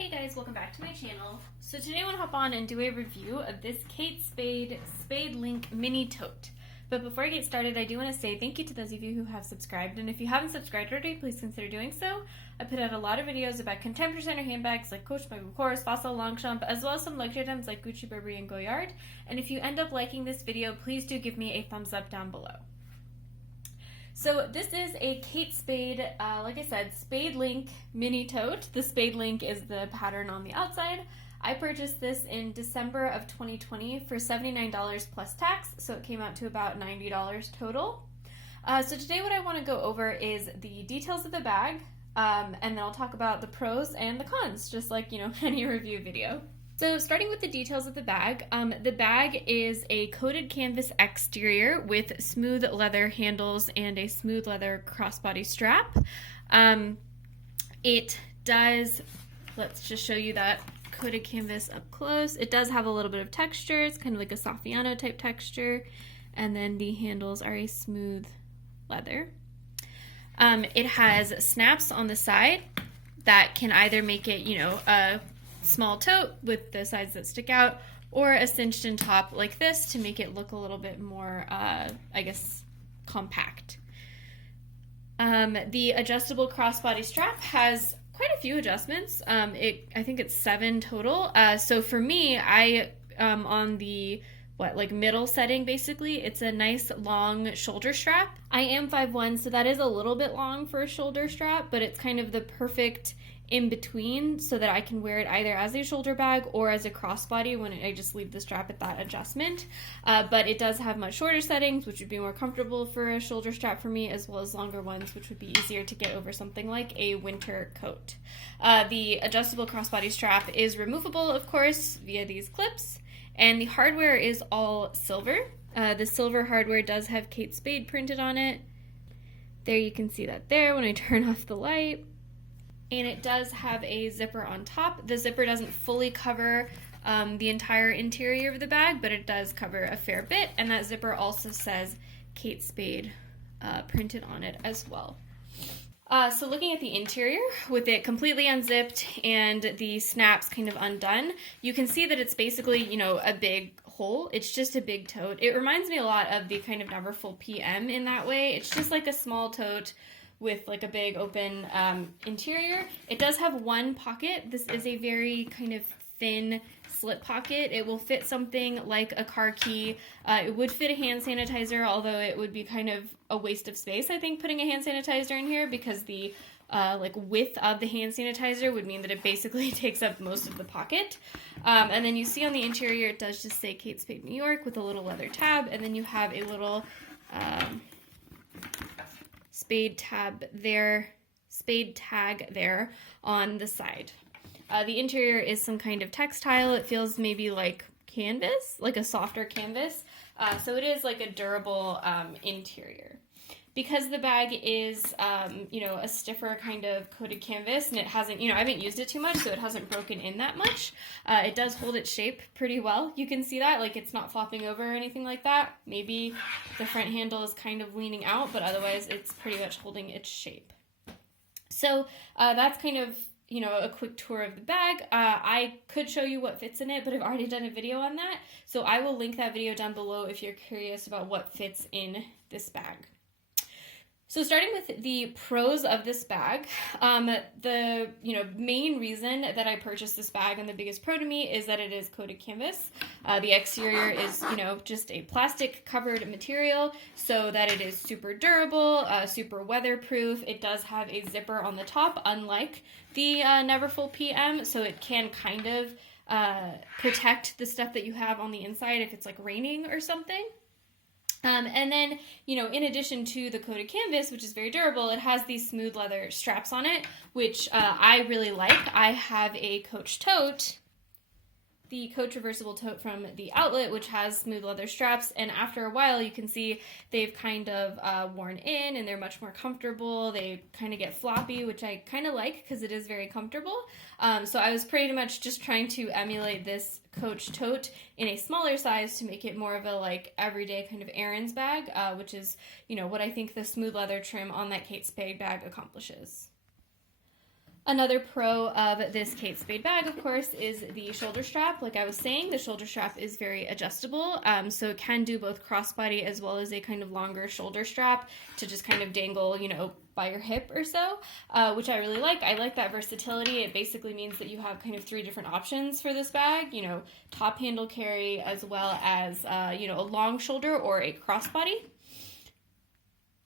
Hey guys, welcome back to my channel. So today I want to hop on and do a review of this Kate Spade Link Mini Tote. But before I get started, I do want to say thank you to those of you who have subscribed, and if you haven't subscribed already, please consider doing so. I put out a lot of videos about contemporary designer handbags like Coach, Michael Kors, Fossil, Longchamp, as well as some luxury items like Gucci, Burberry, and Goyard. And if you end up liking this video, please do give me a thumbs up down below. So this is a Kate Spade, like I said, Spade Link Mini Tote. The Spade Link is the pattern on the outside. I purchased this in December of 2020 for $79 plus tax, so it came out to about $90 total. So today what I want to go over is the details of the bag, and then I'll talk about the pros and the cons, just like, any review video. So starting with the details of the bag is a coated canvas exterior with smooth leather handles and a smooth leather crossbody strap. It does, let's just show you that coated canvas up close. It does have a little bit of texture. It's kind of like a Saffiano type texture. And then the handles are a smooth leather. It has snaps on the side that can either make it, a small tote with the sides that stick out, or a cinched in top like this to make it look a little bit more, compact. The adjustable crossbody strap has quite a few adjustments. I think it's 7 total. So for me, on the middle setting, basically, it's a nice long shoulder strap. I am 5'1", so that is a little bit long for a shoulder strap, but it's kind of the perfect in between so that I can wear it either as a shoulder bag or as a crossbody when I just leave the strap at that adjustment. But it does have much shorter settings, which would be more comfortable for a shoulder strap for me, as well as longer ones, which would be easier to get over something like a winter coat. The adjustable crossbody strap is removable, of course, via these clips, and the hardware is all silver. The silver hardware does have Kate Spade printed on it. There, you can see that there when I turn off the light. And it does have a zipper on top. The zipper doesn't fully cover the entire interior of the bag, but it does cover a fair bit, and that zipper also says Kate Spade printed on it as well. So looking at the interior, with it completely unzipped and the snaps kind of undone, you can see that it's basically, a big hole. It's just a big tote. It reminds me a lot of the kind of Neverfull PM in that way. It's just like a small tote with like a big open interior. It does have one pocket. This is a very kind of thin slip pocket. It will fit something like a car key. It would fit a hand sanitizer, although it would be kind of a waste of space, I think, putting a hand sanitizer in here, because the width of the hand sanitizer would mean that it basically takes up most of the pocket. And then you see on the interior, it does just say Kate Spade New York with a little leather tab, and then you have a little Spade tag there on the side. The interior is some kind of textile. It feels maybe like canvas, like a softer canvas. So it is like a durable interior. Because the bag is, a stiffer kind of coated canvas, and it hasn't, I haven't used it too much, so it hasn't broken in that much. It does hold its shape pretty well. You can see that, like, it's not flopping over or anything like that. Maybe the front handle is kind of leaning out, but otherwise it's pretty much holding its shape. So that's kind of, a quick tour of the bag. I could show you what fits in it, but I've already done a video on that. So I will link that video down below if you're curious about what fits in this bag. So starting with the pros of this bag, the main reason that I purchased this bag, and the biggest pro to me, is that it is coated canvas. The exterior is just a plastic covered material, so that it is super durable, super weatherproof. It does have a zipper on the top, unlike the Neverfull PM, so it can kind of protect the stuff that you have on the inside if it's like raining or something. And then, in addition to the coated canvas, which is very durable, it has these smooth leather straps on it, which I really like. I have a Coach tote, the Coach reversible tote from the outlet, which has smooth leather straps, and after a while you can see they've kind of worn in, and they're much more comfortable. They kind of get floppy, which I kind of like because it is very comfortable. So I was pretty much just trying to emulate this Coach tote in a smaller size to make it more of a everyday kind of errands bag, which is what I think the smooth leather trim on that Kate Spade bag accomplishes. Another pro of this Kate Spade bag, of course, is the shoulder strap. Like I was saying, the shoulder strap is very adjustable, so it can do both crossbody as well as a kind of longer shoulder strap to just kind of dangle, you know, by your hip or so, which I really like. I like that versatility. It basically means that you have kind of 3 different options for this bag, you know, top handle carry as well as, you know, a long shoulder or a crossbody.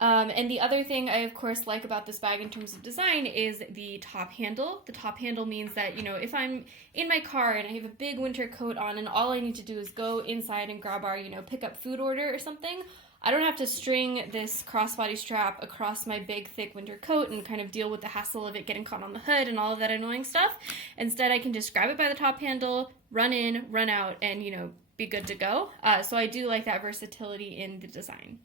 And the other thing I, of course, like about this bag in terms of design is the top handle. The top handle means that, you know, if I'm in my car and I have a big winter coat on and all I need to do is go inside and grab our, you know, pick up food order or something, I don't have to string this crossbody strap across my big, thick winter coat and kind of deal with the hassle of it getting caught on the hood and all of that annoying stuff. Instead, I can just grab it by the top handle, run in, run out, and, you know, be good to go. So I do like that versatility in the design.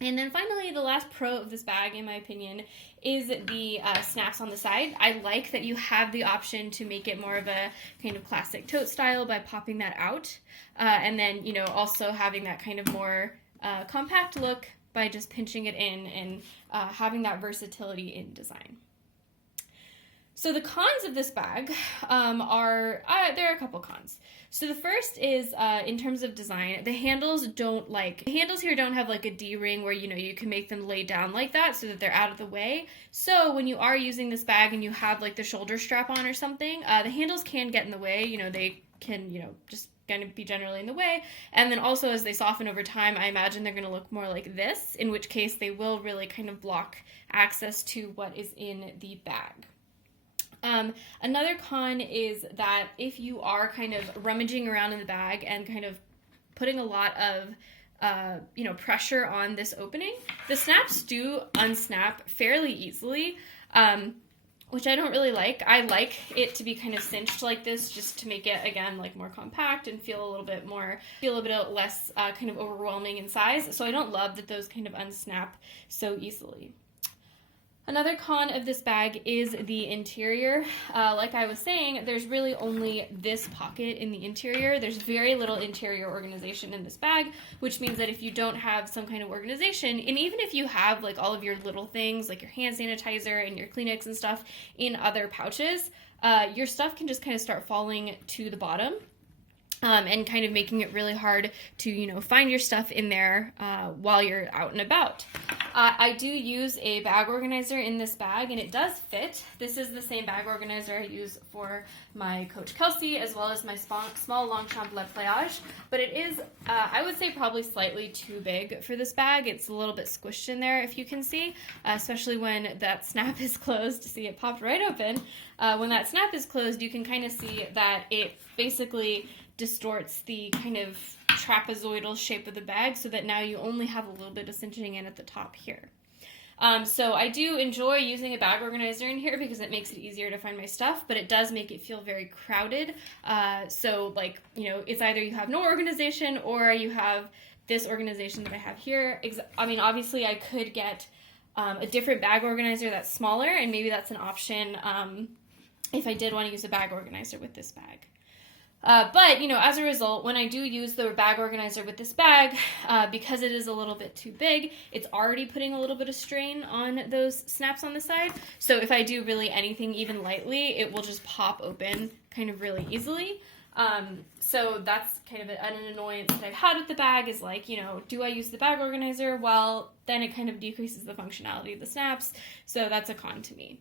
And then finally, the last pro of this bag, in my opinion, is the snaps on the side. I like that you have the option to make it more of a kind of classic tote style by popping that out. And then, you know, also having that kind of more compact look by just pinching it in and having that versatility in design. So the cons of this bag are, there are a couple cons. So the first is, in terms of design, the handles here don't have like a D-ring where, you know, you can make them lay down like that so that they're out of the way. So when you are using this bag and you have like the shoulder strap on or something, the handles can get in the way, you know, they can, you know, just going to be generally in the way. And then also as they soften over time, I imagine they're going to look more like this, in which case they will really kind of block access to what is in the bag. Another con is that if you are kind of rummaging around in the bag and kind of putting a lot of, you know, pressure on this opening, the snaps do unsnap fairly easily, which I don't really like. I like it to be kind of cinched like this just to make it, again, like more compact and feel a little bit less kind of overwhelming in size. So I don't love that those kind of unsnap so easily. Another con of this bag is the interior. Like I was saying, there's really only this pocket in the interior. There's very little interior organization in this bag, which means that if you don't have some kind of organization, and even if you have like all of your little things, like your hand sanitizer and your Kleenex and stuff in other pouches, your stuff can just kind of start falling to the bottom. And kind of making it really hard to, you know, find your stuff in there while you're out and about. I do use a bag organizer in this bag, and it does fit. This is the same bag organizer I use for my Coach Kelsey, as well as my small Longchamp Le Plage, but it is, I would say, probably slightly too big for this bag. It's a little bit squished in there, if you can see, especially when that snap is closed. See, it popped right open. When that snap is closed, you can kind of see that it basically distorts the kind of trapezoidal shape of the bag so that now you only have a little bit of cinching in at the top here. So I do enjoy using a bag organizer in here because it makes it easier to find my stuff, but it does make it feel very crowded. So like, you know, it's either you have no organization or you have this organization that I have here. I mean, obviously I could get a different bag organizer that's smaller, and maybe that's an option if I did want to use a bag organizer with this bag. But, you know, as a result, when I do use the bag organizer with this bag, because it is a little bit too big, it's already putting a little bit of strain on those snaps on the side. So if I do really anything even lightly, it will just pop open kind of really easily. So that's kind of an annoyance that I've had with the bag is like, you know, do I use the bag organizer? Well, then it kind of decreases the functionality of the snaps. So that's a con to me.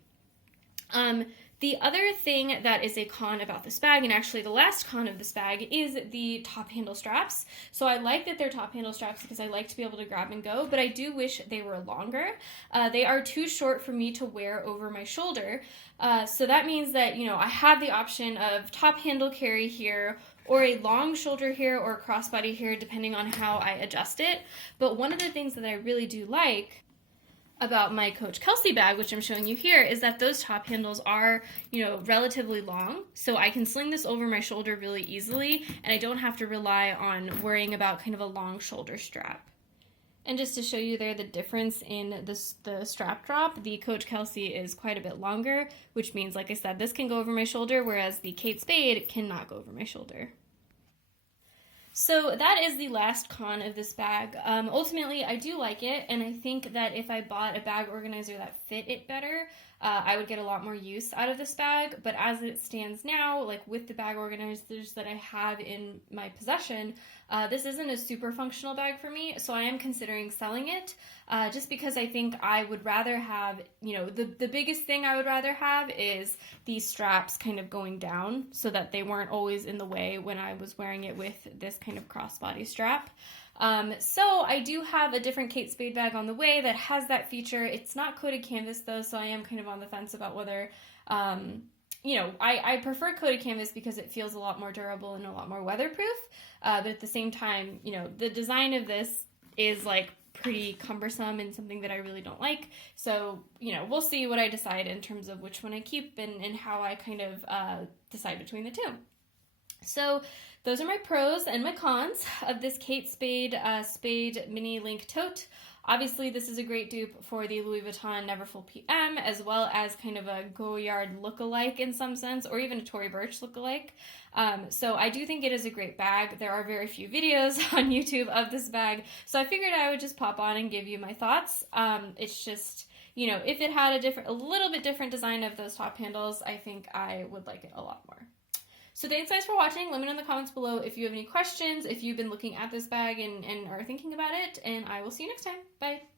The other thing that is a con about this bag, and actually the last con of this bag, is the top handle straps. So I like that they're top handle straps because I like to be able to grab and go, but I do wish they were longer. They are too short for me to wear over my shoulder. So that means that, you know, I have the option of top handle carry here, or a long shoulder here, or a crossbody here, depending on how I adjust it. But one of the things that I really do like about my Coach Kelsey bag, which I'm showing you here, is that those top handles are, you know, relatively long, so I can sling this over my shoulder really easily, and I don't have to rely on worrying about kind of a long shoulder strap. And just to show you there the difference in the strap drop, the Coach Kelsey is quite a bit longer, which means, like I said, this can go over my shoulder, whereas the Kate Spade cannot go over my shoulder. So that is the last con of this bag. Ultimately, I do like it, and I think that if I bought a bag organizer that fit it better, I would get a lot more use out of this bag. But as it stands now, like with the bag organizers that I have in my possession, this isn't a super functional bag for me. So I am considering selling it, just because I think I would rather have, the biggest thing I would rather have is these straps kind of going down so that they weren't always in the way when I was wearing it with this kind of crossbody strap. So I do have a different Kate Spade bag on the way that has that feature. It's not coated canvas though, so I am kind of on the fence about whether, I prefer coated canvas because it feels a lot more durable and a lot more weatherproof. But at the same time, the design of this is like pretty cumbersome and something that I really don't like. So, we'll see what I decide in terms of which one I keep and how I kind of decide between the two. So those are my pros and my cons of this Kate Spade Spade Mini Link Tote. Obviously, this is a great dupe for the Louis Vuitton Neverfull PM, as well as kind of a Goyard lookalike in some sense, or even a Tory Burch lookalike. So I do think it is a great bag. There are very few videos on YouTube of this bag, so I figured I would just pop on and give you my thoughts. It's just, if it had a little bit different design of those top handles, I think I would like it a lot more. So thanks guys for watching. Let me know in the comments below if you have any questions, if you've been looking at this bag and are thinking about it, and I will see you next time. Bye.